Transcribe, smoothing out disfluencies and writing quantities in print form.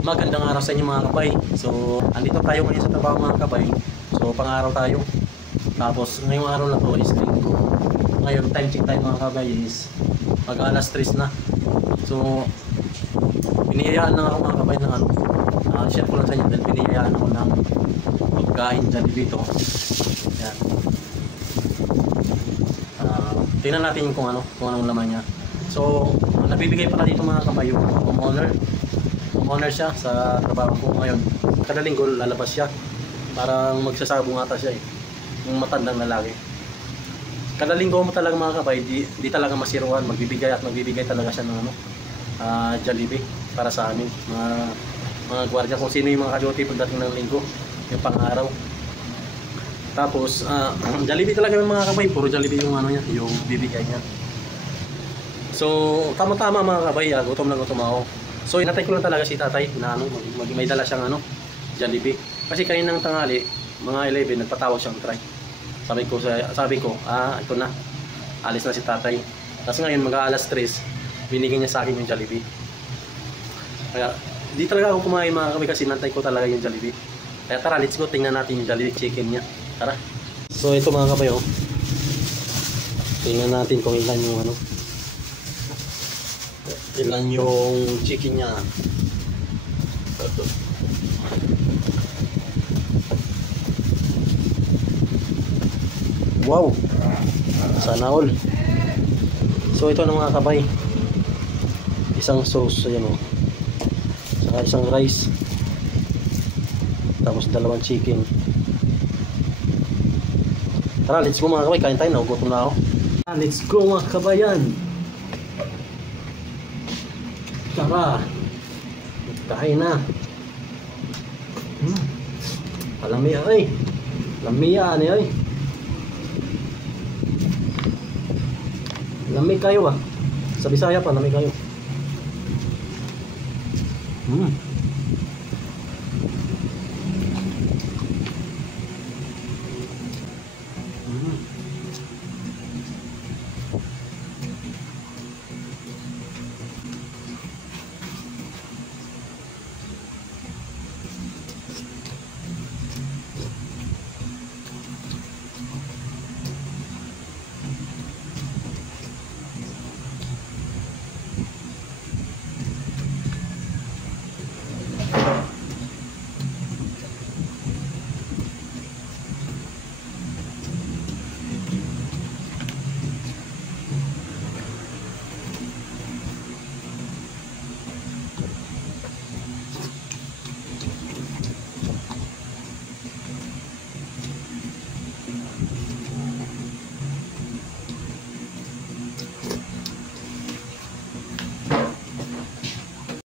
Magandang araw sa inyo mga kabay. So, andito tayo ngayon sa trabaho mga kabay. So, pang-araw tayo. Tapos, ngayong araw na to is linggo. Ngayon, time check tayo mga kabay is mag-alas 3 na. So, pinihiyaan lang ako mga kabay ng ano. Share ko lang sa inyo dahil pinihiyaan ako ng pagkain dyan dito. Yan. Tingnan natin kung anong laman niya. So, nabibigay pala dito mga kabay yung homeowner siya sa trabaho ko ngayon. Kada linggo lalabas siya. Parang magsasabong ata siya eh. Yung matandang lalaki. Kada linggo mo talaga mga kabay, di talaga masiruan. Magbibigay talaga siya ng Jollibee para sa amin. Mga gwardiya kung sino yung mga ka-duty pagdating ng linggo. Yung pang-araw. Tapos, Jollibee talaga yung mga kabay. Puro Jollibee yung yung bibigay niya. So, tama-tama mga kabay. Gutom na gutom ako. So inatay ko lang talaga si tatay na may dala siyang Jollibee. Kasi kaninang tanghali, mga 11 nagpatawag siyang try. Sabi ko ito na. Alis na si tatay. Tapos ngayon mag-aalas 3, binigyan niya sa akin yung Jollibee. Kaya di talaga ako kumain mga kabay kasi nantay ko talaga yung Jollibee. Kaya tara, let's go, tingnan natin yung Jollibee chicken niya. Tara. So ito mga kabay tingnan natin kung ilan yung ilan yung chicken niya. Wow, sana all. So ito na mga kabay, isang sauce, ayan saka isang rice, tapos dalawang chicken. Tara, let's go mga kabay, kain tayo, nagugutom na ako. Let's go mga kabayan. Tara, kain na. Alamiya ay. Lamiya ani ay. Lami kayo Sa Bisaya pa lami kayo.